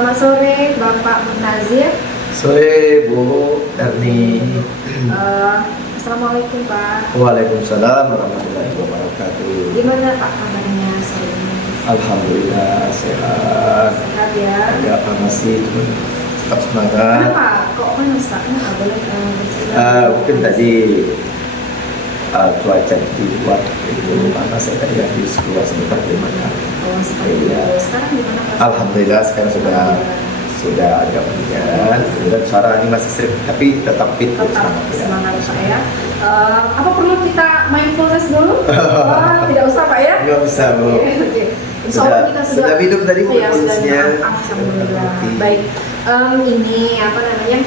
Selamat sore Bapak Munazir. Sore Bu Erni. Assalamualaikum Pak. Waalaikumsalam warahmatullahi wabarakatuh. Gimana Pak kabarnya sore ini? Alhamdulillah sehat. Sehat ya. Agak panas sih, cuman tetap semangat. Kenapa? Kok panas Pak? Kenapa boleh bercerita? Mungkin tadi cuaca di luar itu panas, saya tadi habis keluar sebentar di makan. Oh seperti Iya. itu. Sekarang gimana Pak? Alhamdulillah sekarang sudah agak mendingan. Kemudian suara ini masih sering, tapi tetap fit. Tetap semangat Pak ya. Apa perlu kita mindfulness dulu? Tidak usah Pak ya? Nggak usah Bu. Oke. Insya Allah kita Sudah minum tadi Bu ya, kondisinya. Alhamdulillah. Baik. Ini apa namanya?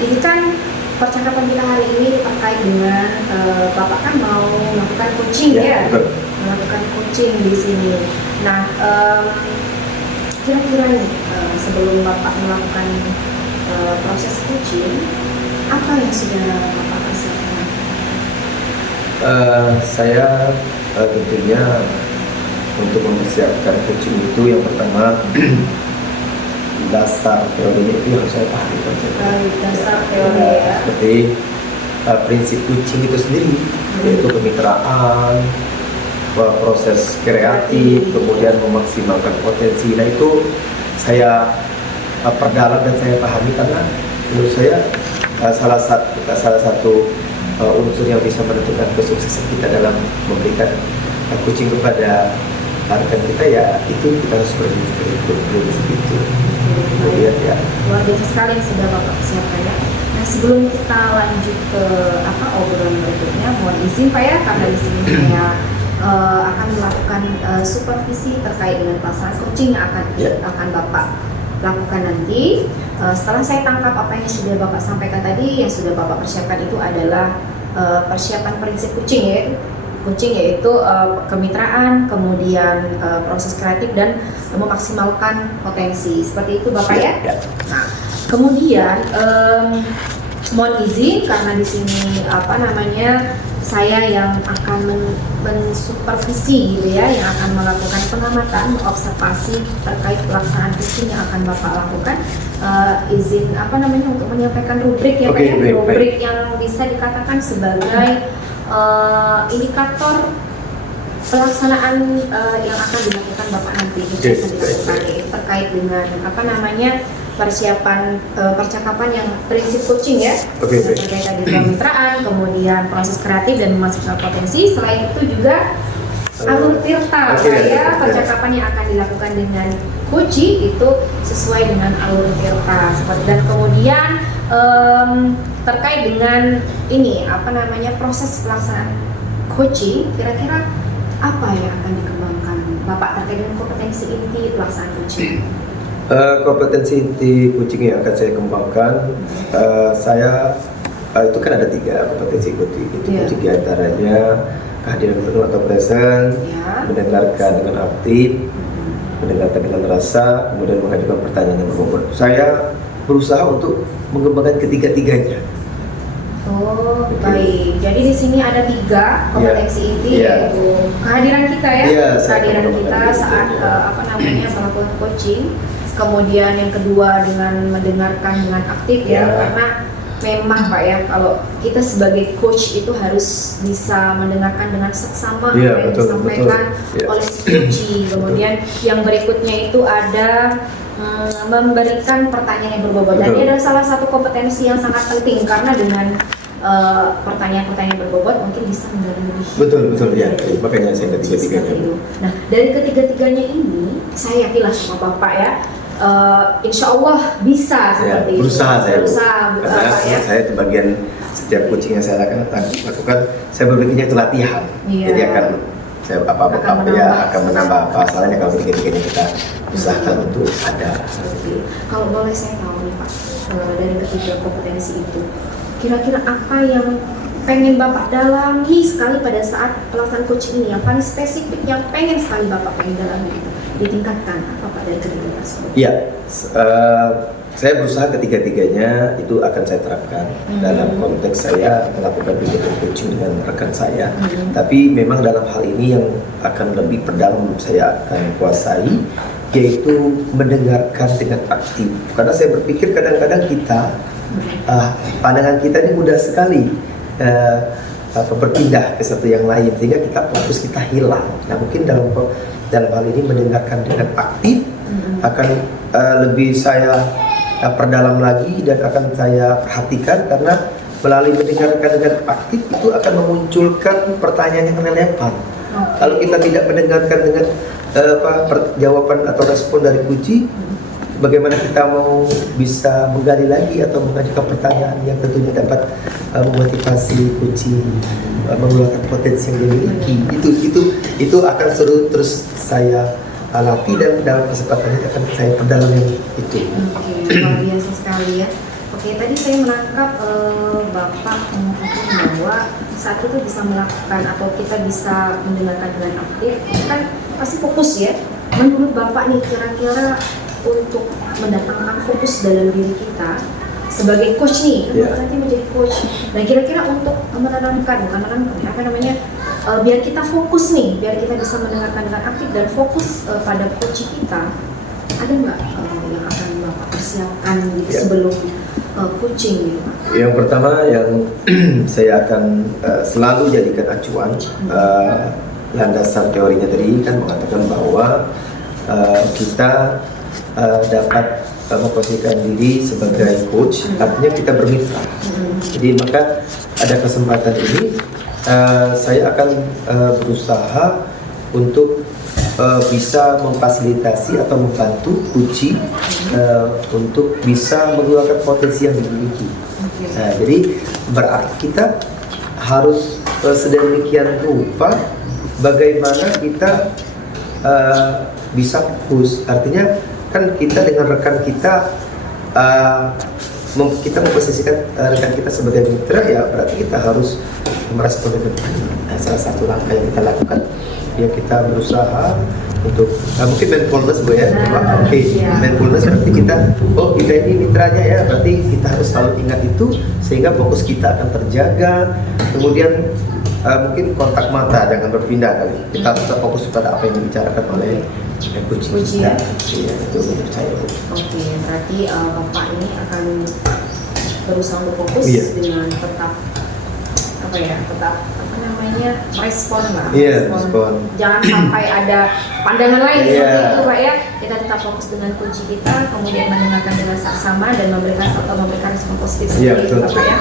Ini kan percakapan kita hari ini terkait dengan Bapak kan mau melakukan coaching ya, Betul. melakukan coaching di sini. Nah, kira-kira nih sebelum Bapak melakukan proses coaching, apa yang sudah Bapak persiapkan? Saya tentunya untuk mempersiapkan coaching itu yang pertama dasar teorinya itu yang saya pahami konsepnya. Dasar teori ya. Seperti prinsip coaching itu sendiri, yaitu kemitraan, proses kreatif, kemudian memaksimalkan potensi. Nah itu saya perdalam dan saya pahami karena menurut saya salah satu unsur yang bisa menentukan kesuksesan kita dalam memberikan coaching kepada rekan kita ya itu kita harus prinsip itu. Kemudian ya Luar biasa sekali yang sudah Bapak siapkan ya. Nah sebelum kita lanjut ke obrolan berikutnya, mohon izin Pak ya karena di sini saya akan melakukan supervisi terkait dengan pelaksanaan coaching yang akan Bapak lakukan nanti. Setelah saya tangkap apa yang sudah Bapak sampaikan tadi, yang sudah Bapak persiapkan itu adalah persiapan prinsip coaching yaitu kemitraan, kemudian proses kreatif dan memaksimalkan potensi. Seperti itu Bapak ya. Nah, kemudian mohon izin karena di sini saya yang akan mensupervisi gitu ya, yang akan melakukan pengamatan, observasi terkait pelaksanaan coaching yang akan Bapak lakukan. Izin untuk menyampaikan rubrik ya Pak ya, rubrik yang bisa dikatakan sebagai indikator pelaksanaan yang akan dilakukan Bapak nanti terkait dengan persiapan percakapan yang prinsip coaching ya, terkait tadi kemitraan, kemudian proses kreatif dan memaksimalkan potensi. Selain itu juga alur tirta ya, percakapan yang akan dilakukan dengan coaching itu sesuai dengan alur tirta dan kemudian terkait dengan proses pelaksanaan coaching, kira-kira apa yang akan dikembangkan Bapak terkait dengan kompetensi inti pelaksanaan coaching? Kompetensi inti coaching yang akan saya kembangkan, itu kan ada 3 kompetensi coaching. Coaching diantaranya kehadiran penuh atau present, mendengarkan dengan aktif, mendengarkan dengan rasa, kemudian mengajukan pertanyaan yang berbobot. Saya berusaha untuk mengembangkan ketiga-tiganya. Oh, baik. Jadi di sini ada 3 kompetensi inti yaitu kehadiran kita ya, kehadiran kita saat melakukan coaching. Kemudian yang kedua dengan mendengarkan dengan aktif karena memang Pak ya, kalau kita sebagai coach itu harus bisa mendengarkan dengan seksama apa yang disampaikan oleh si coachee. Kemudian yang berikutnya itu ada memberikan pertanyaan yang berbobot. Dan ini adalah salah satu kompetensi yang sangat penting karena dengan pertanyaan-pertanyaan yang berbobot mungkin bisa menggali lebih. Betul ya. Makanya saya ketiga-tiganya. Nah dari ketiga-tiganya ini saya yakinlah sama Bapak ya. Insya Allah bisa seperti itu. Berusaha karena saya itu bagian setiap coaching yang saya lakukan, saya berpikirnya itu latihan. Jadi akan menambah apa salahnya kalau ketiga-tiganya kita usahakan untuk ada. Kalau boleh saya tahu nih Pak, dari ketiga kompetensi itu, kira-kira apa yang pengen Bapak dalami sekali pada saat pelaksanaan coaching ini, yang paling spesifik yang pengen sekali Bapak pengen dalami itu ditingkatkan apa Pak dari ketiga tersebut? Iya, saya berusaha ketiga-tiganya itu akan saya terapkan dalam konteks saya melakukan kegiatan coaching dengan rekan saya. Tapi memang dalam hal ini yang akan lebih perdalam saya akan kuasai, yaitu mendengarkan dengan aktif. Karena saya berpikir kadang-kadang kita pandangan kita ini mudah sekali berpindah ke satu yang lain, sehingga kita fokus kita hilang. Nah mungkin dalam hal ini mendengarkan dengan aktif akan lebih saya perdalam lagi dan akan saya perhatikan, karena melalui mendengarkan dengan aktif itu akan memunculkan pertanyaan yang relevan. Kalau kita tidak mendengarkan dengan jawaban atau respon dari kunci, bagaimana kita mau bisa menggali lagi atau mengajukan pertanyaan yang tentunya dapat memotivasi kunci mengeluarkan potensi yang dimiliki. Itu akan seru terus saya latih, dan dalam kesempatan ini akan saya perdalam yang itu. Oke, luar biasa sekali ya. Oke, tadi saya menangkap Bapak mengatakan bahwa saat itu bisa melakukan atau kita bisa mendengarkan dengan aktif, kan pasti fokus ya. Menurut Bapak nih, kira-kira untuk mendatangkan fokus dalam diri kita sebagai coach nih, Bapak nanti menjadi coach. Nah, kira-kira untuk biar kita fokus nih, biar kita bisa mendengarkan dengan aktif dan fokus pada coach kita, ada nggak yang akan Bapak persiapkan gitu sebelum coaching gitu Pak? Yang pertama yang saya akan selalu jadikan acuan, landasan teorinya tadi kan mengatakan bahwa kita dapat memposisikan diri sebagai coach, artinya kita bermitra. Jadi maka ada kesempatan ini saya akan berusaha untuk bisa memfasilitasi atau membantu kunci untuk bisa mengeluarkan potensi yang dimiliki. Nah, jadi berarti kita harus sedemikian rupa bagaimana kita bisa fokus. Artinya kan kita dengan rekan kita kita memposisikan rekan kita sebagai mitra, ya berarti kita harus merespon dengan baik. Nah, salah satu langkah yang kita lakukan ya kita berusaha untuk mungkin mindfulness Bu ya. Mindfulness berarti kita ini mitranya ya, berarti kita harus selalu ingat itu sehingga fokus kita akan terjaga. Kemudian mungkin kontak mata jangan berpindah kali. Kita tetap fokus pada apa yang dibicarakan oleh kunci ya. Iya, itu menurut saya. Oke, berarti Bapak ini akan berusaha untuk fokus dengan tetap respon lah. Respon. Jangan sampai ada pandangan lain seperti itu Pak ya. Kita tetap fokus dengan kunci kita, kemudian mendengarkan dengan saksama dan memberikan respon positif seperti itu Pak ya.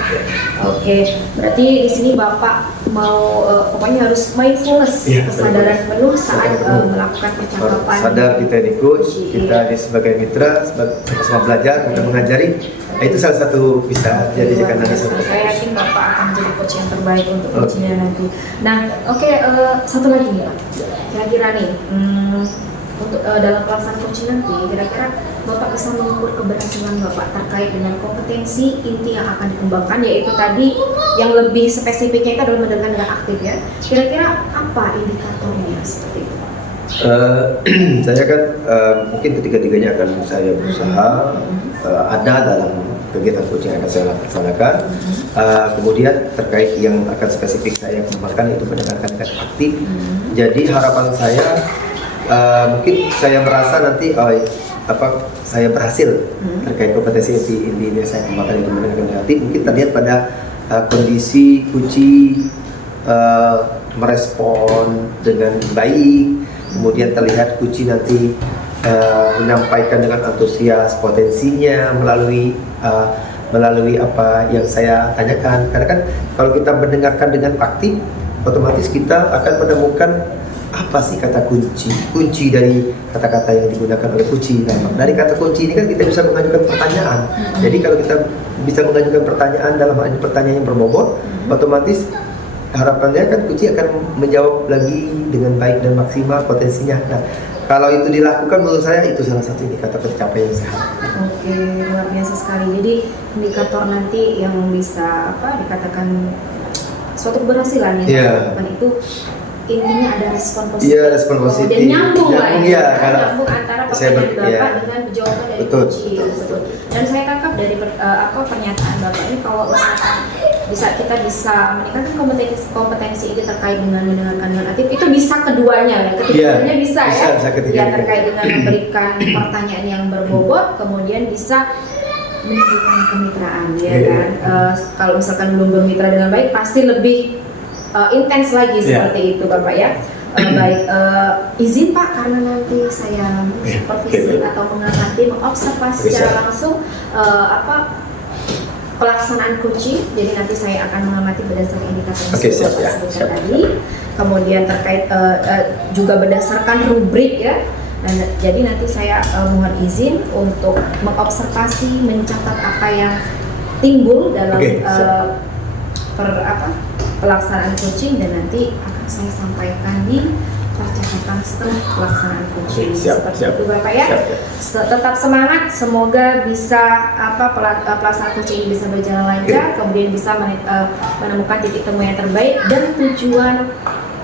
Oke, berarti di sini Bapak mau pokoknya harus mindfulness, kesadaran penuh saat melakukan percakapan. Sadar kita ini coach, kita ini sebagai mitra, sama belajar, kita mengajari. Nah, itu salah satu bisa jadikan alasan. Saya yakin Bapak akan menjadi coach yang terbaik untuk coachnya nanti. Nah, satu lagi nih Pak. Kira-kira nih, untuk dalam pelaksanaan coaching nanti, kira-kira Bapak bisa mengukur keberhasilan Bapak terkait dengan kompetensi inti yang akan dikembangkan, yaitu tadi yang lebih spesifiknya itu adalah mendengarkan dengan aktif ya. Kira-kira apa indikatornya seperti itu Pak? Saya kan mungkin ketiga-tiganya akan saya berusaha ada dalam kegiatan coaching yang akan saya laksanakan. Kemudian terkait yang akan spesifik saya kembangkan itu mendengarkan dengan aktif. Jadi harapan saya mungkin saya merasa nanti saya berhasil terkait kompetensi inti yang saya kembangkan itu mendengarkan dengan aktif. Mungkin terlihat pada kondisi kunci merespon dengan baik. Kemudian terlihat kunci nanti menyampaikan dengan antusias potensinya melalui apa yang saya tanyakan. Karena kan kalau kita mendengarkan dengan aktif, otomatis kita akan menemukan apa sih kata kunci dari kata-kata yang digunakan oleh kunci. Nah, dari kata kunci ini kan kita bisa mengajukan pertanyaan. Jadi kalau kita bisa mengajukan pertanyaan dalam hal ini pertanyaan yang berbobot, otomatis harapannya kan kunci akan menjawab lagi dengan baik dan maksimal potensinya. Nah, kalau itu dilakukan menurut saya itu salah satu indikator pencapaian yang sehat. Oke, luar biasa sekali. Jadi indikator nanti yang bisa dikatakan suatu keberhasilan yang dilakukan itu intinya ada respon positif. Iya, respon positif. Dan nyambung lah ya, karena nyambung antara saya pertanyaan Bapak iya. dengan jawaban dari Betul. coaching tersebut. Dan saya tangkap dari pernyataan Bapak ini, kalau misalkan kita bisa meningkatkan kompetensi ini terkait dengan mendengarkan dengan aktif, itu bisa keduanya ya. Ketiganya bisa ya. Bisa ketiganya. Ya, terkait dengan memberikan pertanyaan yang berbobot, kemudian bisa menunjukkan kemitraan ya kan. Kalau misalkan belum bermitra dengan baik, pasti lebih intens lagi seperti itu Bapak ya. Baik, izin Pak, karena nanti saya supervisi atau mengamati, mengobservasi secara langsung pelaksanaan coaching. Jadi nanti saya akan mengamati berdasarkan indikator yang sudah Bapak sebutkan tadi. Kemudian terkait juga berdasarkan rubrik ya. Dan jadi nanti saya mohon izin untuk mengobservasi, mencatat apa yang timbul dalam pelaksanaan coaching, dan nanti akan saya sampaikan di percakapan setelah pelaksanaan coaching. Seperti itu Bapak ya. Tetap semangat, semoga bisa pelaksanaan coaching ini bisa berjalan lancar, kemudian bisa menemukan titik temu yang terbaik dan tujuan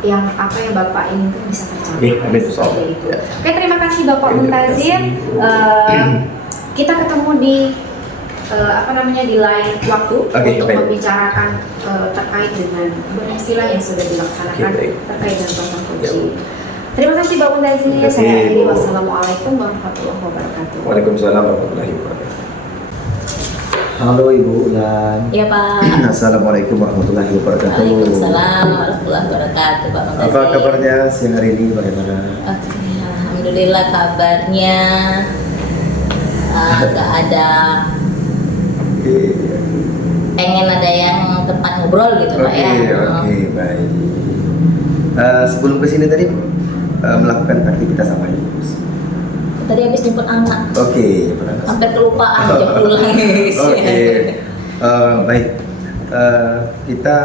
yang Bapak inginkan bisa tercapai. Seperti itu. Oke, terima kasih Bapak Muntazir. Kita ketemu di di lain waktu untuk membicarakan terkait dengan istilah yang sudah dilaksanakan terkait dengan pelaksanaan coaching. Terima kasih Bapak Muntazir. Saya akhiri. Wassalamualaikum warahmatullahi wabarakatuh. Waalaikumsalam warahmatullahi wabarakatuh. Halo Ibu Ulan. Ya Pak. Assalamualaikum warahmatullahi wabarakatuh. Waalaikumsalam warahmatullahi wabarakatuh Pak Muntazir. Apa kabarnya siang hari ini, bagaimana? Oke, alhamdulillah kabarnya gak ada. Pengen ada yang tempat ngobrol gitu Pak ya. Oke, baik. Sebelum kesini tadi melakukan aktivitas apa Ibu? Tadi habis jemput anak. Oke, jemput anak. Hampir kelupaan jam pulang guys. Oke. Baik. Kita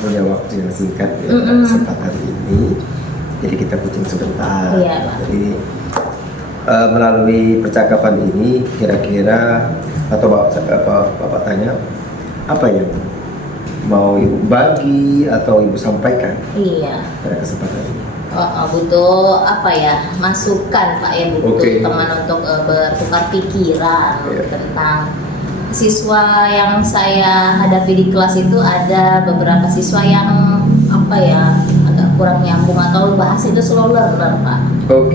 punya waktu yang singkat ya, kesempatan ini. Jadi kita kucing sebentar. Iya, Pak. Jadi melalui percakapan ini kira-kira atau Bapak tanya apa yang mau Ibu bagi atau Ibu sampaikan Iya. pada kesempatan ini? Butuh masukan Pak ya, butuh teman untuk bertukar pikiran tentang siswa yang saya hadapi di kelas. Itu ada beberapa siswa yang agak kurang nyambung atau bahas itu slow learner Pak.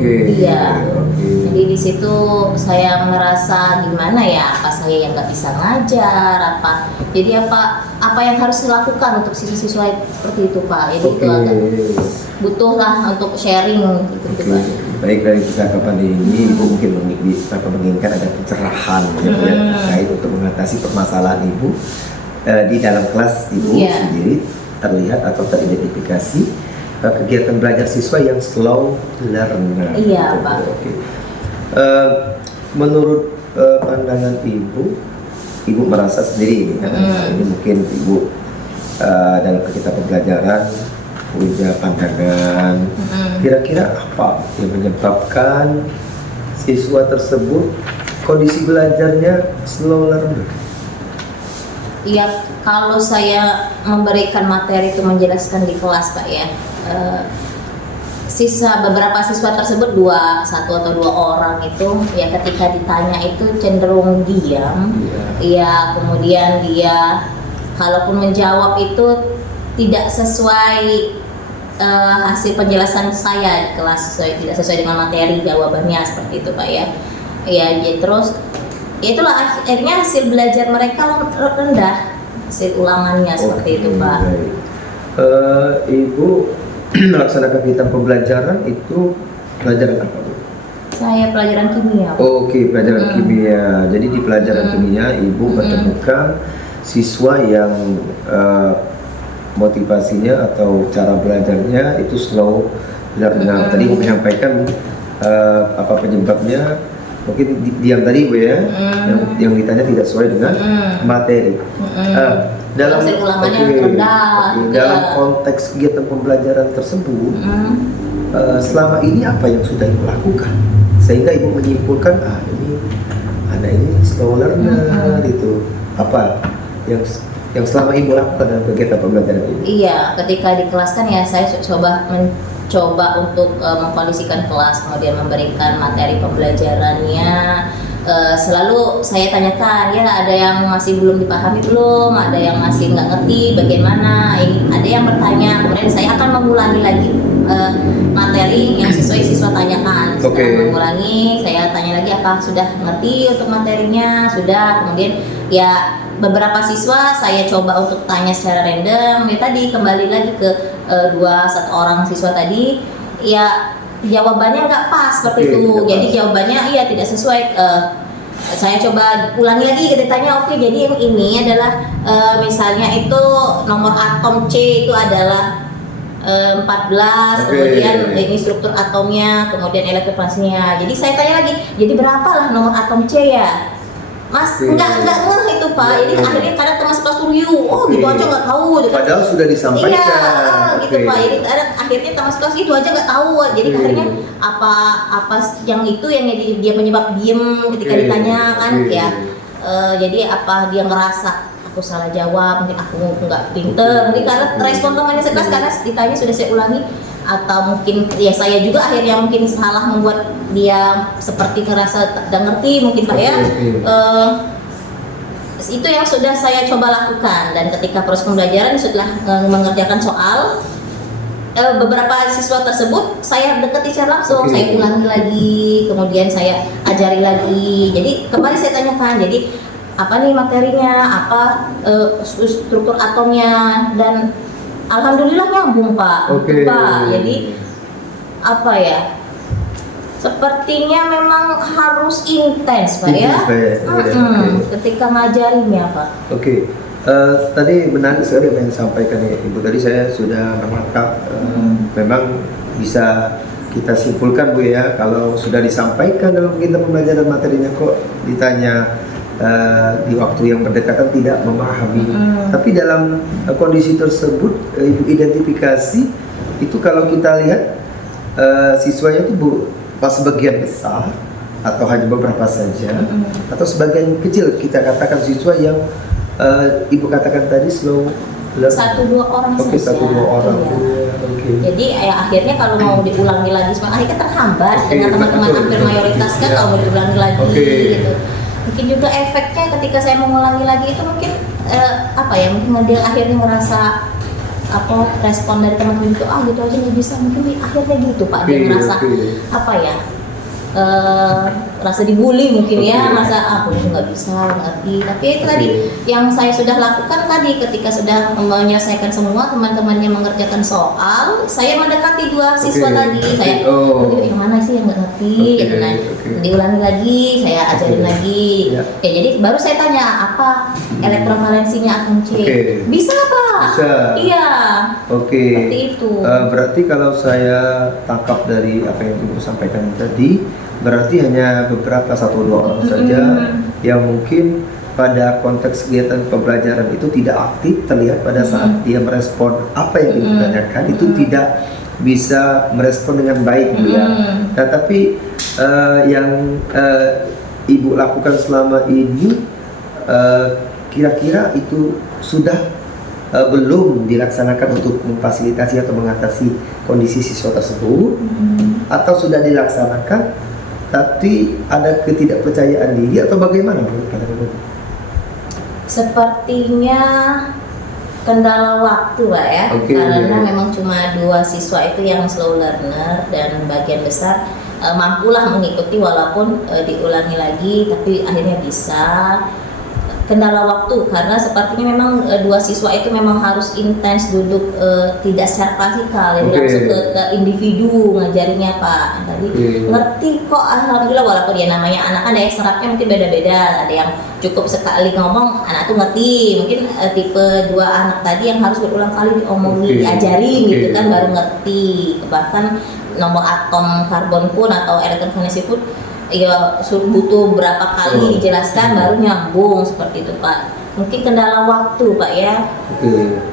Iya. Jadi di situ saya merasa gimana ya, apa saya yang nggak bisa ngajar, jadi apa yang harus dilakukan untuk siswa-siswa seperti itu Pak. Jadi itu agak butuh lah untuk sharing gitu Pak. Baik, dari percakapan ini Ibu mungkin menginginkan ada pencerahan terkait untuk mengatasi permasalahan Ibu di dalam kelas Ibu sendiri terlihat atau teridentifikasi kegiatan belajar siswa yang slow learner. Iya Pak. Menurut pandangan Ibu merasa sendiri ini mungkin Ibu dalam kegiatan pembelajaran punya pandangan kira-kira apa yang menyebabkan siswa tersebut kondisi belajarnya slow learner? Iya, kalau saya memberikan materi itu menjelaskan di kelas Pak ya, beberapa siswa tersebut satu atau dua orang itu ya ketika ditanya itu cenderung diam. Iya, kemudian dia kalaupun menjawab itu tidak sesuai hasil penjelasan saya di kelas, tidak sesuai dengan materi jawabannya, seperti itu Pak ya. Ya, terus itulah akhirnya hasil belajar mereka rendah, hasil ulangannya seperti itu Pak. Ibu melaksanakan kegiatan pembelajaran itu pelajaran apa Bu? Saya pelajaran kimia. Pelajaran kimia. Jadi di pelajaran kimia Ibu menemukan siswa yang motivasinya atau cara belajarnya itu slow learner. Tadi Ibu menyampaikan apa penyebabnya, mungkin diam tadi Bu ya, yang ditanya tidak sesuai dengan materi. Dalam dalam konteks kegiatan pembelajaran tersebut, selama ini apa yang sudah Ibu lakukan sehingga Ibu menyimpulkan ini anak ini slow learner itu, apa yang yang selama Ibu lakukan dalam kegiatan pembelajaran ini? Iya, ketika di kelas kan ya saya mencoba untuk mengkondisikan kelas, kemudian memberikan materi pembelajarannya. Selalu saya tanyakan, ya ada yang masih belum dipahami belum, ada yang masih nggak ngerti bagaimana, ada yang bertanya, kemudian saya akan mengulangi lagi materi yang sesuai siswa tanyakan. Setelah mengulangi, saya tanya lagi apa sudah ngerti untuk materinya, sudah. Kemudian ya beberapa siswa saya coba untuk tanya secara random, ya tadi kembali lagi ke satu orang siswa tadi, ya jawabannya nggak pas seperti itu. Jadi jawabannya iya tidak sesuai. Saya coba ulangi lagi, kita tanya oke, jadi yang ini adalah misalnya itu nomor atom C itu adalah 14, kemudian ini struktur atomnya, kemudian elektronnya. Jadi saya tanya lagi, jadi berapa lah nomor atom C ya? Mas, enggak ngeh itu Pak. Jadi akhirnya kadang teman sekelas review, oh gitu aja nggak tahu. Padahal sudah disampaikan. Iya, gitu Pak. Jadi akhirnya teman sekelas itu aja nggak tahu. Jadi akhirnya apa yang itu yang dia penyebab diem ketika ditanya kan ya. Jadi apa dia ngerasa aku salah jawab, mungkin aku nggak pinter, mungkin karena respon temannya sekelas karena ditanya sudah saya ulangi, atau mungkin ya saya juga akhirnya mungkin salah membuat dia seperti ngerasa tidak ngerti mungkin Pak ya. Itu yang sudah saya coba lakukan, dan ketika proses pembelajaran setelah mengerjakan soal, beberapa siswa tersebut saya dekati secara langsung, saya ulangi lagi, kemudian saya ajari lagi. Jadi kembali saya tanyakan, jadi apa nih materinya, apa struktur atomnya, dan alhamdulillah nyambung Pak. Pak. Jadi apa ya? Sepertinya memang harus intens Pak ya. Ketika ngajarinnya Pak. Tadi menarik sekali apa yang disampaikan ya Ibu. Tadi saya sudah menangkap memang bisa kita simpulkan Bu ya, kalau sudah disampaikan dalam kita pembelajaran materinya kok ditanya di waktu yang berdekatan tidak memahami. Tapi dalam kondisi tersebut Ibu identifikasi itu, kalau kita lihat siswanya itu Bu, pas sebagian besar atau hanya beberapa saja, atau sebagian kecil kita katakan siswa yang Ibu katakan tadi slow satu dua orang saja. Satu dua orang. Jadi ya akhirnya kalau mau diulangi lagi, akhirnya terhambat dengan teman-teman hampir mayoritas kan kalau mau diulangi lagi gitu. Mungkin juga efeknya ketika saya mengulangi lagi itu mungkin apa ya, mungkin dia akhirnya merasa apa respon dari teman-teman itu gitu aja nggak bisa, mungkin akhirnya gitu Pak, dia merasa apa ya, rasa dibully mungkin ya, masa aku nggak bisa ngerti. Tapi itu tadi yang saya sudah lakukan tadi, ketika sudah menyelesaikan semua teman-temannya mengerjakan soal, saya mendekati dua siswa tadi, saya yang mana sih yang nggak ngerti, gitu kan, diulangi lagi, saya ajarin lagi. Ya jadi baru saya tanya apa elektrovalensinya atom C, bisa Pak? Bisa. Iya. Seperti itu. Berarti kalau saya tangkap dari apa yang Ibu sampaikan tadi, berarti hanya beberapa satu dua orang saja yang mungkin pada konteks kegiatan pembelajaran itu tidak aktif, terlihat pada saat dia merespon apa yang ditanyakan itu tidak bisa merespon dengan baik ya. Nah, tapi yang Ibu lakukan selama ini kira-kira itu sudah belum dilaksanakan untuk memfasilitasi atau mengatasi kondisi siswa tersebut, atau sudah dilaksanakan tapi ada ketidakpercayaan diri atau bagaimana menurut Anda? Sepertinya kendala waktu Pak ya, karena memang cuma dua siswa itu yang slow learner, dan bagian besar mampulah mengikuti walaupun diulangi lagi, tapi akhirnya bisa. Kendala waktu karena sepertinya memang dua siswa itu memang harus intens duduk, tidak secara klasikal, jadi langsung ke individu ngajarinnya Pak. Tadi ngerti kok alhamdulillah, walaupun ya namanya anak ada yang serapnya mungkin beda-beda, ada yang cukup sekali ngomong anak tuh ngerti, mungkin tipe dua anak tadi yang harus berulang kali diomongin, diajarin gitu kan baru ngerti. Bahkan nomor atom karbon pun atau elektronvalensi pun ya butuh berapa kali dijelaskan baru nyambung, seperti itu Pak. Mungkin kendala waktu Pak ya.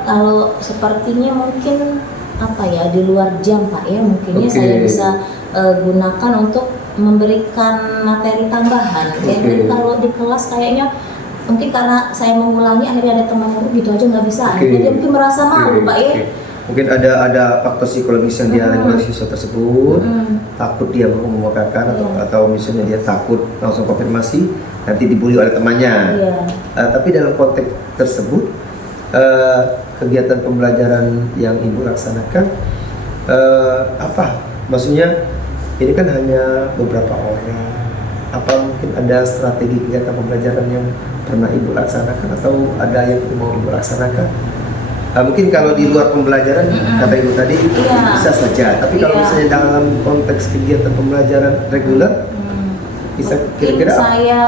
Kalau sepertinya mungkin apa ya, di luar jam Pak ya, mungkinnya saya bisa gunakan untuk memberikan materi tambahan. Jadi kalau di kelas kayaknya mungkin karena saya mengulangi akhirnya ada teman yang gitu aja nggak bisa. Oke. Jadi dia mungkin merasa malu Pak ya. Oke. Mungkin ada faktor psikologis yang dialami oleh siswa tersebut, takut dia mengemukakan atau misalnya dia takut langsung konfirmasi nanti dibully oleh temannya. Iya. Tapi dalam konteks tersebut kegiatan pembelajaran yang ibu laksanakan apa? Maksudnya ini kan hanya beberapa orang. Apa mungkin ada strategi kegiatan pembelajaran yang pernah ibu laksanakan atau ada yang mau ibu laksanakan? Mungkin kalau di luar pembelajaran kata ibu tadi Iya. bisa saja, tapi kalau Iya. misalnya dalam konteks kegiatan pembelajaran reguler bisa Mungkin kira-kira saya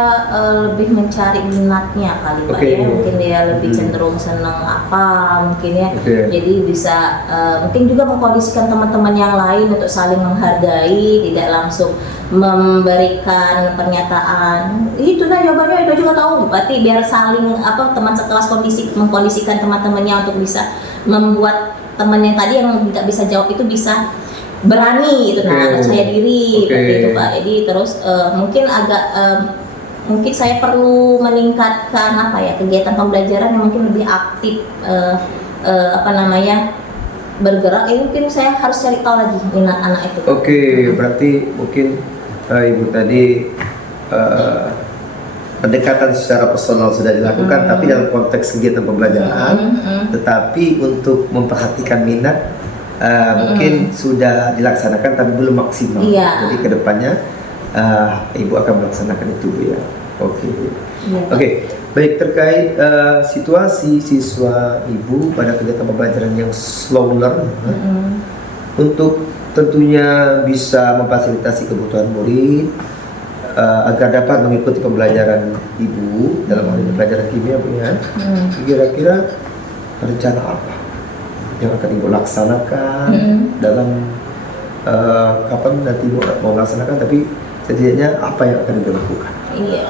lebih mencari minatnya kali Pak Oke. ya. Mungkin dia lebih cenderung senang apa mungkin ya. Oke. Jadi bisa mungkin juga mengkondisikan teman-teman yang lain untuk saling menghargai, tidak langsung memberikan pernyataan itu nah jawabannya itu juga tahu. Berarti biar saling teman sekelas mengkondisikan teman-temannya untuk bisa membuat teman yang tadi yang tidak bisa jawab itu bisa berani gitu, nah percaya diri seperti itu Pak. Jadi terus mungkin agak mungkin saya perlu meningkatkan kegiatan pembelajaran yang mungkin lebih aktif bergerak. Mungkin saya harus cari tahu lagi minat anak itu. Oke, berarti mungkin ibu tadi pendekatan secara personal sudah dilakukan, tapi dalam konteks kegiatan pembelajaran, tetapi untuk memperhatikan minat mungkin sudah dilaksanakan tapi belum maksimal. Iya. Jadi kedepannya ibu akan melaksanakan itu Bu ya. Oke. Iya, Pak. Oke, baik terkait situasi siswa ibu pada kegiatan pembelajaran yang slow learner, untuk tentunya bisa memfasilitasi kebutuhan murid agar dapat mengikuti pembelajaran ibu dalam hal ini pelajaran kimia Bu ya. Kira-kira rencana apa yang akan ibu laksanakan dalam kapan nanti ibu mau melaksanakan, tapi setidaknya apa yang akan ibu lakukan? Iya,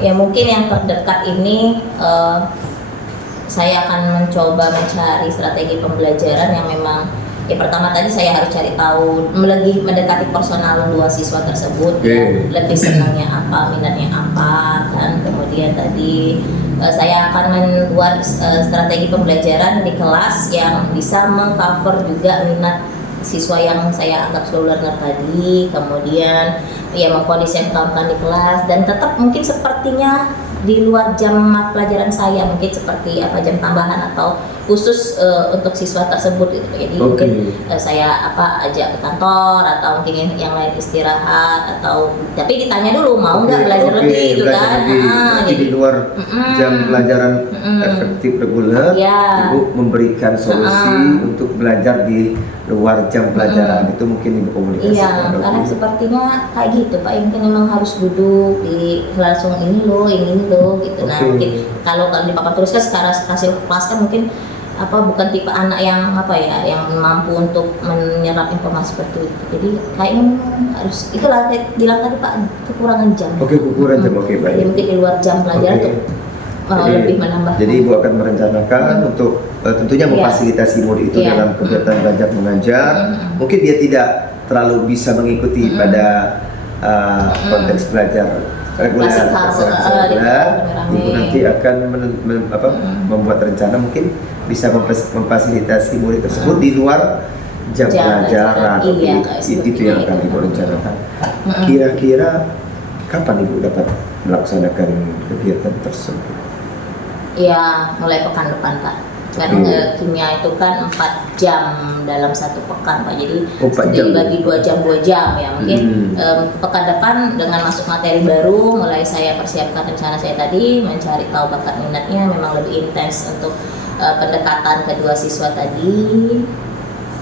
ya mungkin yang terdekat ini saya akan mencoba mencari strategi pembelajaran yang memang pertama tadi saya harus cari tahu, lebih mendekati personal dua siswa tersebut, lebih senangnya apa, minatnya apa kan. Kemudian tadi saya akan membuat strategi pembelajaran di kelas yang bisa mengcover juga minat siswa yang saya anggap slow learner tadi. Kemudian mengkondisikan di kelas dan tetap mungkin sepertinya di luar jam pelajaran saya, mungkin seperti jam tambahan atau khusus untuk siswa tersebut gitu. Jadi mungkin saya ajak ke kantor atau mungkin yang lain istirahat, atau tapi ditanya dulu mau nggak belajar lebih gitu kan. Jadi di luar jam pelajaran efektif reguler, ibu memberikan solusi untuk belajar di luar jam pelajaran. Itu mungkin ibu komunikasikan. Iya, karena sepertinya kayak gitu Pak, mungkin memang harus duduk di langsung ini loh gitu. Nah mungkin kalau dipakai terus kan sekarang hasil kelas kan mungkin bukan tipe anak yang yang mampu untuk menyerap informasi seperti itu. Jadi kayaknya harus itulah kayak bilang tadi Pak, kekurangan jam. Kekurangan jam. Baik. Jadi mungkin di luar jam pelajaran untuk lebih menambah. Jadi ibu akan merencanakan untuk tentunya memfasilitasi murid itu dalam kegiatan belajar mengajar. Mungkin dia tidak terlalu bisa mengikuti pada konteks belajar reguler. Ibu nanti akan membuat rencana mungkin bisa memfasilitasi murid tersebut di luar jam pelajaran. Itu yang akan ibu rencanakan. Kira-kira kapan ibu dapat melaksanakan kegiatan tersebut? Ya mulai pekan depan Pak. Karena kimia itu kan 4 jam dalam satu pekan Pak. Jadi dibagi 2 jam ya. Mungkin pekan depan dengan masuk materi baru, mulai saya persiapkan rencana saya tadi, mencari tahu bakat minatnya, memang lebih intens untuk pendekatan kedua siswa tadi,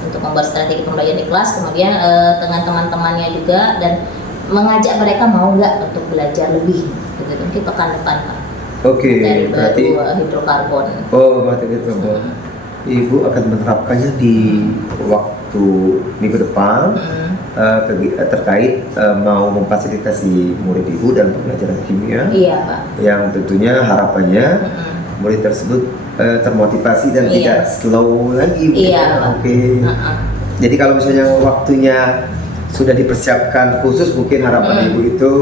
untuk membuat strategi pembelajaran di kelas, kemudian dengan teman-temannya juga, dan mengajak mereka mau nggak untuk belajar lebih gitu. Mungkin pekan depan Pak. Oke, berarti hidrokarbon. Materi hidrokarbon. Ibu akan menerapkannya di waktu minggu depan terkait mau memfasilitasi murid ibu dalam pembelajaran kimia. Iya Pak. Yang tentunya harapannya murid tersebut termotivasi dan tidak slow lagi. Iya Pak. Oke. Jadi kalau misalnya waktunya sudah dipersiapkan khusus, mungkin harapan ibu itu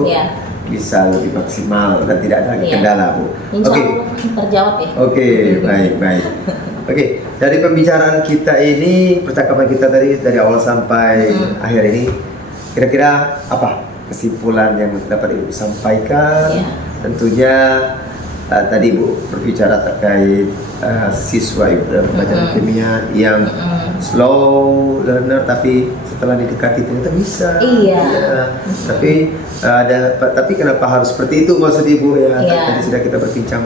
bisa lebih maksimal dan tidak ada lagi Iya. kendala, Bu. Insya Oke. Allah terjawab ya. Oke, baik. Oke, dari pembicaraan kita ini, percakapan kita tadi dari awal sampai akhir ini, kira-kira apa kesimpulan yang dapat Ibu sampaikan? Iya. Tentunya tadi Ibu berbicara terkait siswa Ibu dalam pelajaran kimia yang slow learner, tapi setelah didekati ternyata bisa. Iya. Ya, tapi kenapa harus seperti itu maksud Ibu ya? Iya. Tadi sudah kita berbincang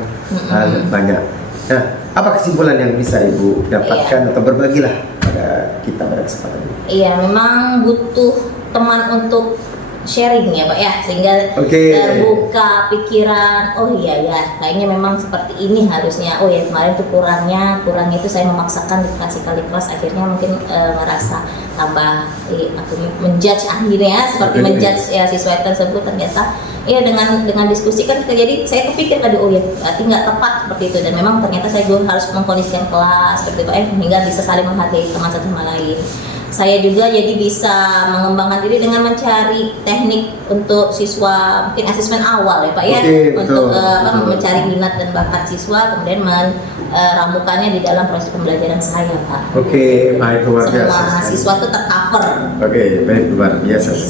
banyak. Nah, apa kesimpulan yang bisa Ibu dapatkan atau berbagilah pada kita pada kesempatan ini? Iya, memang butuh teman untuk sharing ya Pak ya, sehingga Oke. terbuka pikiran. Oh iya ya, kayaknya memang seperti ini harusnya. Oh ya, kemarin tuh kurangnya itu saya memaksakan dikasih kali kelas, akhirnya mungkin merasa tambah aku menjudge akhirnya seperti Oke. menjudge ya siswa tersebut. Ternyata ya dengan diskusi kan, jadi saya kepikir tadi oh ya berarti nggak tepat seperti itu, dan memang ternyata saya juga harus mengkondisikan kelas seperti itu hingga bisa saling menghargai teman satu sama lain. Saya juga jadi bisa mengembangkan diri dengan mencari teknik untuk siswa, mungkin asesmen awal ya Pak ya, Oke, untuk betul. mencari minat dan bakat siswa, kemudian meramukannya di dalam proses pembelajaran saya Pak. Oke, baik, luar biasa Semua sekali. siswa itu tercover. Oke, baik, luar biasa sekali.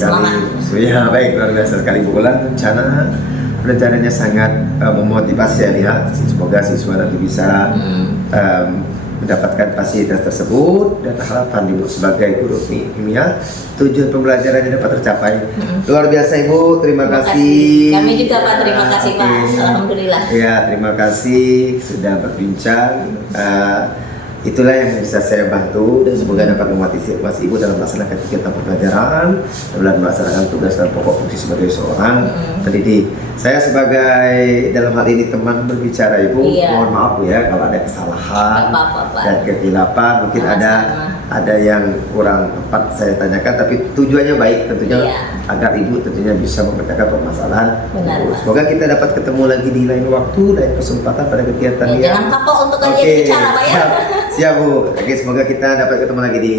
Semangat. Ya, baik, luar biasa sekali Bu Ulan. Rencananya sangat memotivasi saya lihat. Semoga siswa nanti bisa mendapatkan fasilitas tersebut, dan harapan Ibu sebagai guru kimia tujuan pembelajarannya dapat tercapai. Luar biasa Ibu, terima kasih. Kami juga Pak, terima kasih Pak. Oke. Alhamdulillah. Ya, terima kasih sudah berbincang. Itulah yang bisa saya bantu, dan semoga dapat memotivasi Ibu dalam melaksanakan kegiatan pembelajaran, dalam melaksanakan tugas dan pokok fungsi sebagai seorang pendidik. Saya sebagai dalam hal ini teman berbicara Ibu, Iya. mohon maaf Bu ya kalau ada kesalahan Nggak apa-apa, Pak. dan kekeliruan, mungkin Sama-sama. ada yang kurang tepat saya tanyakan, tapi tujuannya baik tentunya Iya. agar Ibu tentunya bisa memecahkan permasalahan. Benar, Pak. Semoga kita dapat ketemu lagi di lain waktu dan kesempatan pada kegiatan Ya, yang jangan kapok untuk Oke, kajian bicara Pak ya. siap Bu. Oke, semoga kita dapat ketemu lagi di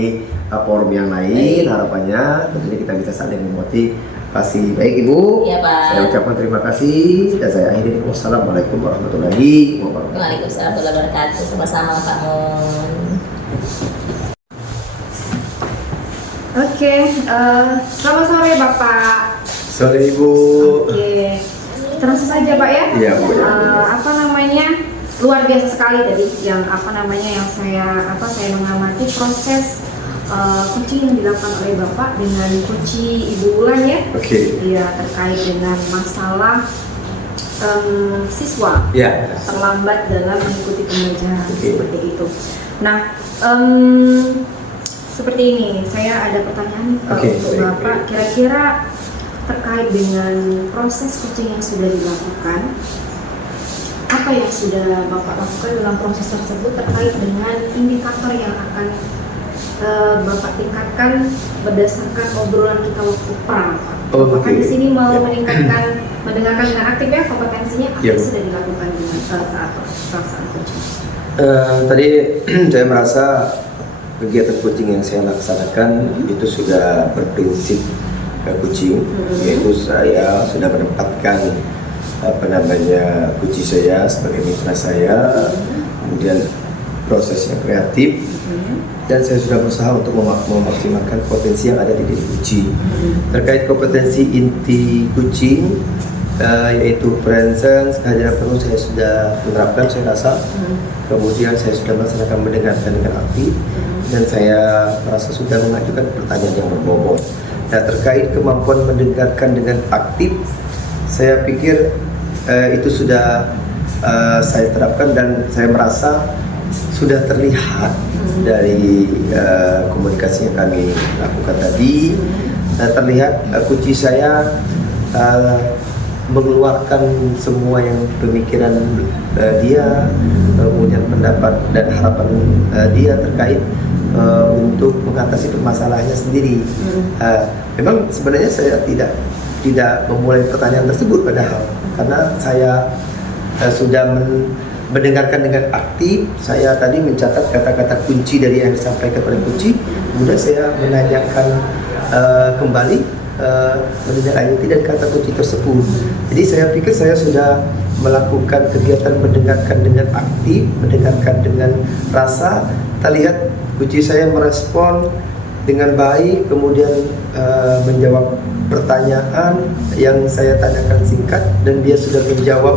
forum yang lain. Baik. Harapannya tentunya kita bisa saling memotivasi. Baik Ibu, Iya, Pak. saya ucapkan terima kasih dan saya akhiri. Wassalamualaikum warahmatullahi wabarakatuh. Waalaikumsalam warahmatullahi wabarakatuh. Sama-sama Pak Mun. Oke, selamat sore Bapak. Sore Ibu. Oke, terus saja Pak ya. Iya, Bu. Apa namanya, luar biasa sekali tadi yang yang saya mengamati proses coaching yang dilakukan oleh Bapak dengan coaching Ibu Ulan ya. Oke. Iya, terkait dengan masalah siswa Ya. terlambat dalam mengikuti pembelajaran Oke. seperti itu. Nah, seperti ini, saya ada pertanyaan Oke, untuk baik, Bapak. Kira-kira terkait dengan proses coaching yang sudah dilakukan, apa yang sudah Bapak lakukan dalam proses tersebut terkait dengan indikator yang akan Bapak tingkatkan berdasarkan obrolan kita waktu pra, Pak? Oh, Bapak oke. di sini mau Ya. mendengarkan dengan aktif ya kompetensinya apa Ya, yang Bu. sudah dilakukan dengan saat pelaksanaan coaching. Tadi saya merasa kegiatan coaching yang saya laksanakan itu sudah berprinsip coaching, yaitu saya sudah menempatkan kunci saya sebagai mitra saya, kemudian proses yang kreatif, dan saya sudah berusaha untuk memaksimalkan potensi yang ada di diri kunci. Terkait kompetensi inti coaching, yaitu presence, kehadiran penuh, saya sudah menerapkan, saya rasa. Kemudian saya sudah melaksanakan mendengarkan dengan aktif, dan saya merasa sudah mengajukan pertanyaan yang berbobot. Nah, terkait kemampuan mendengarkan dengan aktif, saya pikir itu sudah saya terapkan, dan saya merasa sudah terlihat dari komunikasi yang kami lakukan tadi. Terlihat kunci saya mengeluarkan semua yang pemikiran dia, kemudian pendapat dan harapan dia terkait untuk mengatasi permasalahannya sendiri. Memang sebenarnya saya tidak memulai pertanyaan tersebut padahal, karena saya sudah mendengarkan dengan aktif. Saya tadi mencatat kata-kata kunci dari yang disampaikan oleh kunci, kemudian saya menanyakan kembali menindaklanjuti dari kata kunci tersebut. Jadi saya pikir saya sudah melakukan kegiatan mendengarkan dengan aktif, mendengarkan dengan rasa. Kita lihat kunci saya merespon dengan baik, kemudian menjawab pertanyaan yang saya tanyakan singkat, dan dia sudah menjawab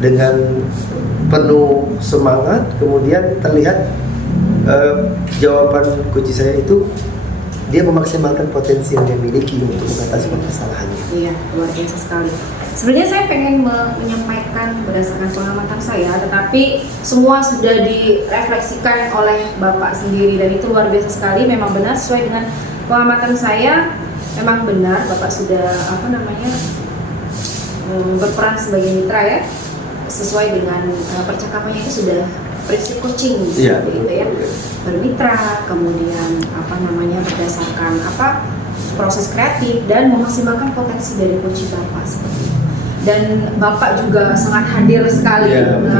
dengan penuh semangat. Kemudian terlihat jawaban kunci saya itu dia memaksimalkan potensi yang dia miliki untuk mengatasi permasalahannya. Iya, luar biasa sekali. Sebenarnya saya pengen menyampaikan berdasarkan pengamatan saya, tetapi semua sudah direfleksikan oleh Bapak sendiri, dan itu luar biasa sekali. Memang benar sesuai dengan pengamatan saya, memang benar Bapak sudah berperan sebagai mitra ya, sesuai dengan percakapannya itu sudah prinsip coaching seperti itu ya, bermitra, kemudian berdasarkan proses kreatif dan memaksimalkan potensi dari coaching Bapak seperti itu. Dan Bapak juga sangat hadir sekali,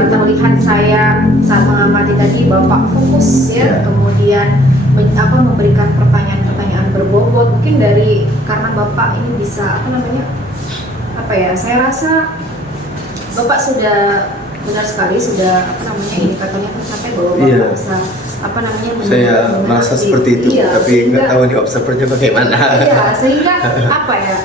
terlihat saya saat mengamati tadi Bapak fokus ya, kemudian memberikan pertanyaan-pertanyaan berbobot, mungkin karena Bapak ini bisa saya rasa Bapak sudah benar sekali, sudah indikatornya tercapai bahwa Bapak bisa saya merasa seperti itu, tapi nggak tahu di observernya bagaimana. Iya, sehingga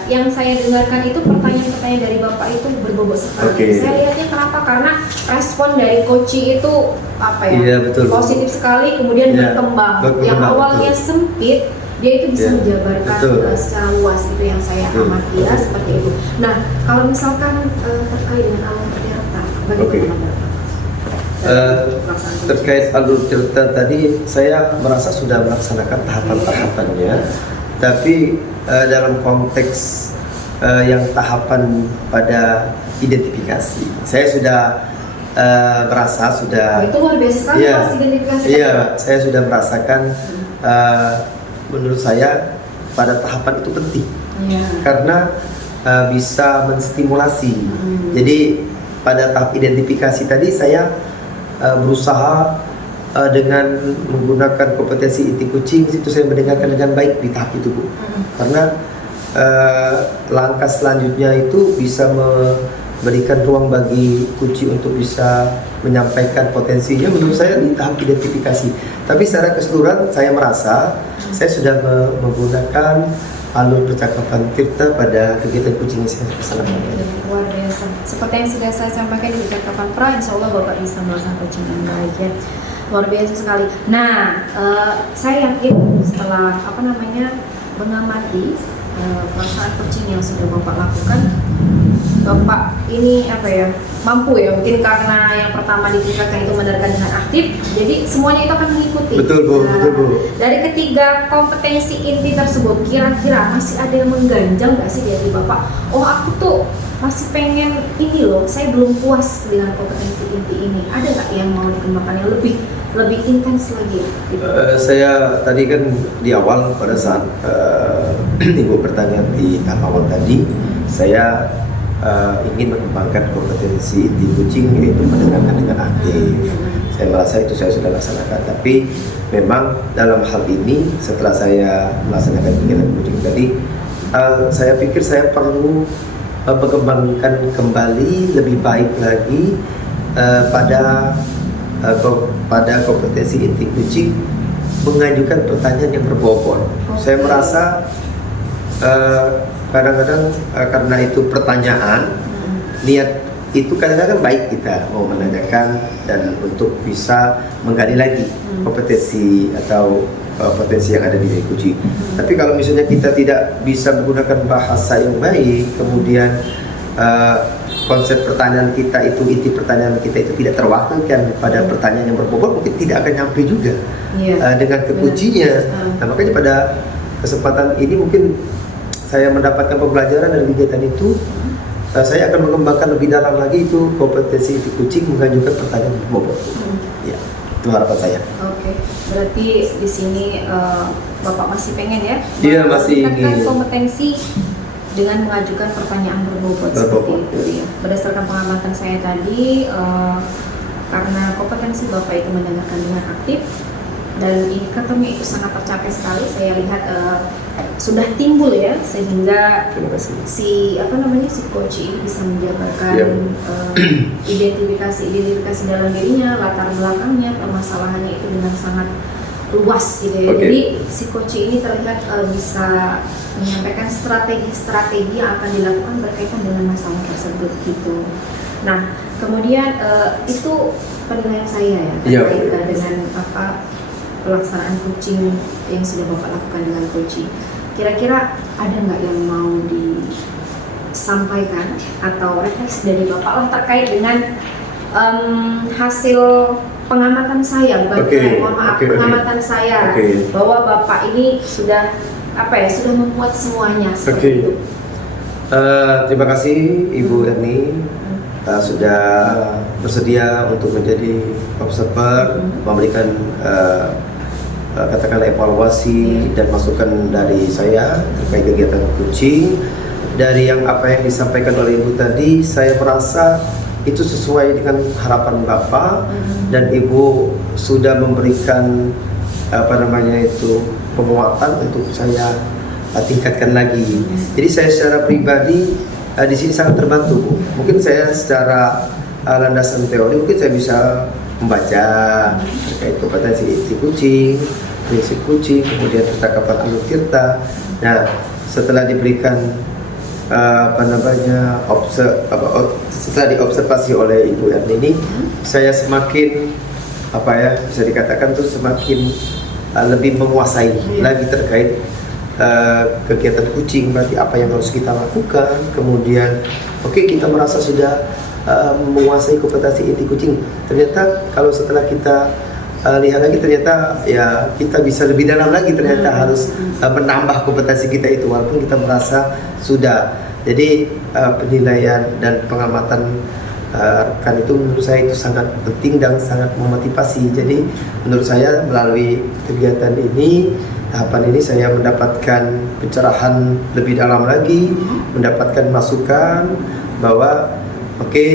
yang saya dengarkan itu pertanyaan-pertanyaan dari Bapak itu berbobot sekali. Saya lihatnya kenapa? Karena respon dari coaching itu betul, positif sekali, kemudian berkembang. Yang awalnya sempit, dia itu bisa menjabarkan secara luas, itu yang saya amati ya, seperti itu. Nah, kalau misalkan terkait dengan alur tirta, bagaimana Bapak? Terkait alur tirta tadi, saya merasa sudah melaksanakan tahapan-tahapannya, tapi dalam konteks yang tahapan pada identifikasi, saya sudah merasa sudah. Itu luar biasa sekali pas identifikasi. Iya, saya sudah merasakan. Menurut saya pada tahapan itu penting, karena bisa menstimulasi. Jadi pada tahap identifikasi tadi saya berusaha dengan menggunakan kompetensi inti kucing, itu saya mendengarkan dengan baik di tahap itu, Bu. Karena langkah selanjutnya itu bisa memberikan ruang bagi kucing untuk bisa menyampaikan potensinya, menurut saya di tahap identifikasi. Tapi secara keseluruhan saya merasa saya sudah menggunakan alur percakapan tirta pada kegiatan kucing yang saya laksanakan. Luar biasa. Seperti yang sudah saya sampaikan di percakapan pra, insya Allah Bapak bisa melaksanakan coaching yang baik ya. Luar biasa sekali. Nah, saya yakin setelah mengamati pelaksanaan coaching yang sudah Bapak lakukan, Bapak ini mampu ya, mungkin karena yang pertama ditingkatkan itu mendengarkan dengan aktif, jadi semuanya itu akan mengikuti. Betul Bu, betul Bu. Dari ketiga kompetensi inti tersebut, kira-kira masih ada yang mengganjal nggak sih dari Bapak? Oh, aku tuh masih pengen ini loh, saya belum puas dengan kompetensi inti ini. Ada nggak yang mau dikembangkan yang lebih intens lagi? Saya tadi kan di awal pada saat Ibu bertanya di tahap awal tadi, saya ingin mengembangkan kompetensi inti kucing, yaitu mendengarkan dengan aktif. Saya merasa itu saya sudah laksanakan, tapi memang dalam hal ini setelah saya melaksanakan kegiatan kucing tadi, saya pikir saya perlu mengembangkan kembali lebih baik lagi pada kompetensi inti kucing, mengajukan pertanyaan yang berbobot. Saya merasa kadang-kadang karena itu pertanyaan, niat itu kadang-kadang baik, kita mau menanyakan dan untuk bisa menggali lagi kompetensi atau potensi yang ada di diri kucing. Tapi kalau misalnya kita tidak bisa menggunakan bahasa yang baik, kemudian konsep pertanyaan kita itu, inti pertanyaan kita itu tidak terwakilkan pada pertanyaan yang berbobot, mungkin tidak akan nyampe juga dengan ke kucingnya. Nah, makanya pada kesempatan ini mungkin saya mendapatkan pembelajaran dari kegiatan itu, saya akan mengembangkan lebih dalam lagi itu kompetensi inti kucing, mengajukan pertanyaan berbobot. Ya, itu harapan saya. Oke, berarti di sini Bapak masih pengen ya? Iya, masih ingin. Kompetensi dengan mengajukan pertanyaan berbobot seperti itu ya. Berdasarkan pengamatan saya tadi, karena kompetensi Bapak itu mendengarkan dengan aktif, dan indikatornya itu sangat tercapai sekali. Saya lihat sudah timbul ya, sehingga Terima kasih. si coach ini bisa menjabarkan Yap. identifikasi dalam dirinya, latar belakangnya, permasalahannya itu dengan sangat luas gitu ya. Oke. Jadi si coach ini terlihat bisa menyampaikan strategi-strategi yang akan dilakukan berkaitan dengan masalah tersebut gitu. Nah, kemudian itu penilaian saya ya Iya. terkait dengan pelaksanaan coaching yang sudah Bapak lakukan dengan coaching. Kira-kira ada nggak yang mau disampaikan atau refleksi dari Bapak lah terkait dengan hasil pengamatan saya, pengamatan saya bahwa Bapak ini sudah sudah membuat semuanya seperti itu. Terima kasih Ibu Erni sudah bersedia untuk menjadi observer, memberikan katakanlah evaluasi dan masukan dari saya terkait kegiatan coaching. Dari yang yang disampaikan oleh Ibu tadi, saya merasa itu sesuai dengan harapan Bapak dan Ibu sudah memberikan penguatan untuk saya tingkatkan lagi. Jadi saya secara pribadi di sini sangat terbantu, Bu. Mungkin saya secara landasan teori mungkin saya bisa membaca terkait kompetensi inti kucing, prinsip kucing, kemudian percakapan Anu Tirta. Nah, setelah diberikan setelah diobservasi oleh Ibu Erni ini, saya semakin bisa dikatakan tuh semakin lebih menguasai lagi terkait kegiatan kucing. Berarti apa yang harus kita lakukan, kemudian kita merasa sudah menguasai kompetensi inti kucing. Ternyata kalau setelah kita lihat lagi, ternyata ya kita bisa lebih dalam lagi, ternyata harus menambah kompetensi kita itu walaupun kita merasa sudah. Jadi penilaian dan pengamatan rekan itu menurut saya itu sangat penting dan sangat memotivasi. Jadi menurut saya melalui kegiatan ini, tahapan ini saya mendapatkan pencerahan lebih dalam lagi, mendapatkan masukan bahwa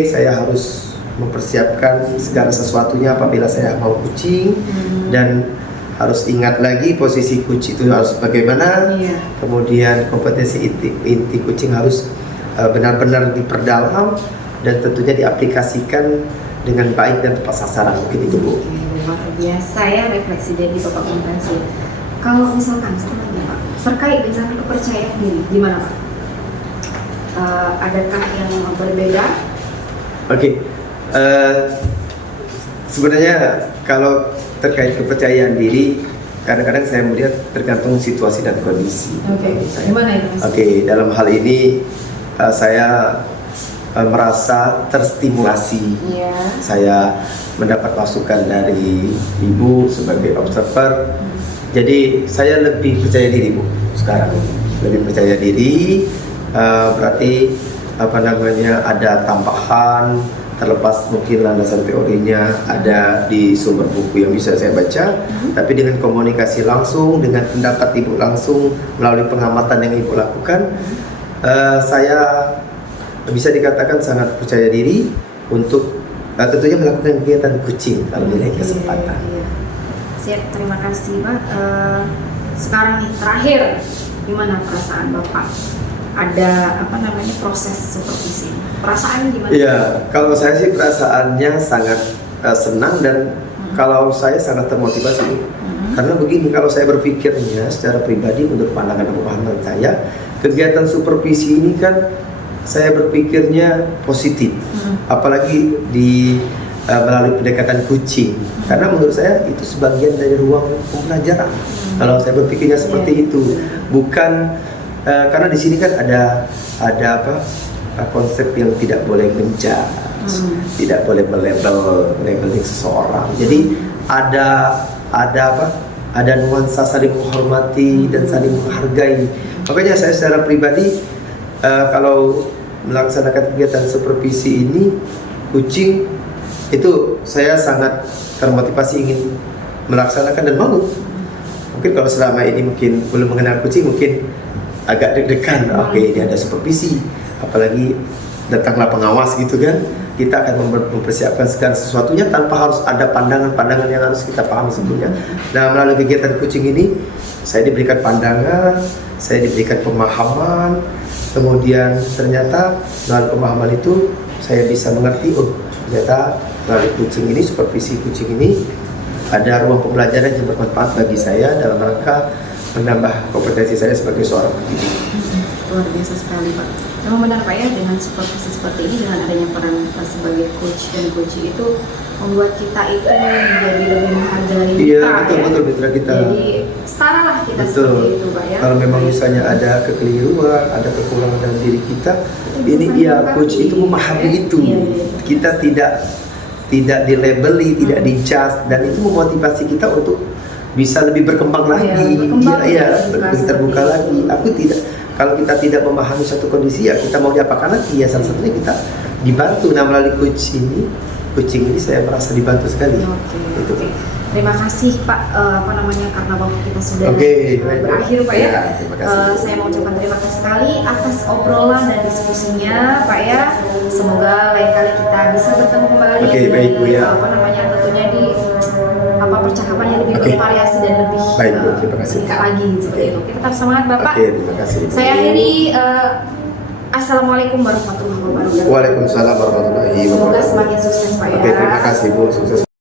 saya harus mempersiapkan segala sesuatunya apabila saya mau kucing, dan harus ingat lagi posisi kucing itu harus bagaimana. Kemudian kompetensi inti kucing harus benar-benar diperdalam dan tentunya diaplikasikan dengan baik dan tepat sasaran. Mungkin itu, Bu. Luar biasa ya refleksi dari Bapak kompetensi. Kalau misalkan Pak, terkait dengan kepercayaan diri, gimana Pak? Adakah yang berbeda? Sebenarnya kalau terkait kepercayaan diri, kadang-kadang saya melihat tergantung situasi dan kondisi. Gimana itu Mas? Dalam hal ini saya merasa terstimulasi. Saya mendapat masukan dari Ibu sebagai observer. Jadi saya lebih percaya diri, Bu, sekarang. Lebih percaya diri, berarti ada tambahan, terlepas mungkin landasan teorinya ada di sumber buku yang bisa saya baca, tapi dengan komunikasi langsung, dengan pendapat Ibu langsung melalui pengamatan yang Ibu lakukan, saya bisa dikatakan sangat percaya diri untuk tentunya melakukan kegiatan kucing kalau dilihat kesempatan. Siap, terima kasih Pak. Sekarang nih terakhir, gimana perasaan Bapak? Ada proses supervisi? Perasaan gimana? Iya, kalau saya sih perasaannya sangat senang dan kalau saya sangat termotivasi. Karena begini, kalau saya berpikirnya secara pribadi menurut pandangan pemahaman saya, kegiatan supervisi ini kan saya berpikirnya positif, apalagi melalui pendekatan kucing. Karena menurut saya itu sebagian dari ruang pembelajaran. Kalau saya berpikirnya seperti itu, bukan karena di sini kan ada konsep yang tidak boleh menjudge, tidak boleh labeling seseorang. Jadi ada nuansa saling menghormati dan saling menghargai. Makanya saya secara pribadi kalau melaksanakan kegiatan supervisi ini kucing itu saya sangat termotivasi ingin melaksanakan dan mau. Mungkin kalau selama ini mungkin belum mengenal kucing, mungkin agak deg-degan. Ini ada supervisi, apalagi datanglah pengawas gitu kan, kita akan mempersiapkan segala sesuatunya tanpa harus ada pandangan-pandangan yang harus kita pahami sebelumnya. Nah, melalui kegiatan coaching ini saya diberikan pandangan, saya diberikan pemahaman, kemudian ternyata melalui pemahaman itu saya bisa mengerti, oh ternyata melalui coaching ini, supervisi coaching ini ada ruang pembelajaran yang bermanfaat bagi saya dalam rangka menambah kompetensi saya sebagai seorang pendidik. Luar biasa sekali Pak. Memang benar Pak ya, dengan supervisi seperti ini, dengan adanya peran sebagai coach dan coaching itu membuat kita itu menjadi lebih menghargai Iya, mitra, betul mitra kita. Jadi setara lah kita Betul. seperti itu Pak ya. Kalau memang misalnya ada kekeliruan, ada kekurangan dalam diri kita, Itu ini bisa ya memahami. coach itu memahami itu. Iya, iya. Kita tidak dilabeli, tidak dijudge, dan itu memotivasi kita untuk bisa lebih berkembang lagi. berkembang, Iya, terbuka terbuka seperti lagi. itu. Aku tidak, kalau kita tidak memahami satu kondisi, ya kita mau diapakan lagi? Ya salah satunya kita dibantu. Nah, melalui coaching ini saya merasa dibantu sekali. Oke. Itu. Oke. Terima kasih Pak, karena waktu kita sudah Oke, baik. berakhir Pak ya. Ya, terima kasih. Saya mau ucapkan terima kasih sekali atas obrolan dan diskusinya Pak ya. Semoga lain kali kita bisa bertemu kembali. Oke, baik, Bu, ya. Tentunya di percakapan yang lebih Oke. bervariasi dan lebih Baik, Bu, terima kasih. meningkat lagi seperti itu. Kita tetap semangat Bapak. Oke, terima kasih. Saya akhiri. Assalamualaikum warahmatullahi wabarakatuh. Waalaikumsalam warahmatullahi Semoga wabarakatuh. semakin sukses Pak ya. Oke, terima kasih Bu, sukses.